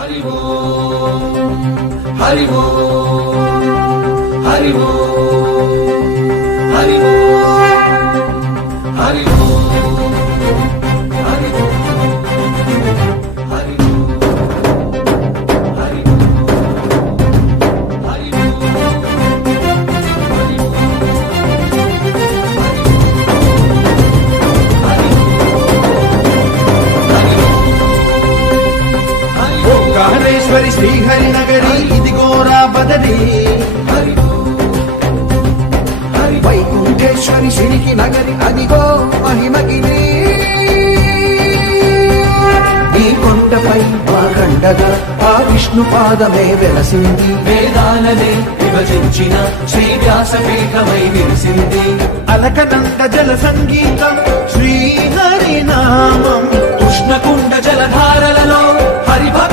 హరి ఓం హరి ఓం హరి ఓం హరి ఓం హరి ఓం హరి ఓం హరి ఓంకారేశ్వరి శ్రీహరి నగరి ఇదిగోరా బదరి వైకుంఠేశ్వరి సిరికి నగరి అదిగో మహిమగిరి ఈ కొండపై మా కండగా ఆ విష్ణు పాదమే వెలసింది వేదాలనే విభజించిన శ్రీ వ్యాసపీఠమై విరిసింది అలకనంద జల సంగీతం శ్రీహరి నామం ఉష్ణకుండ జలధారలలో హరిభక్తి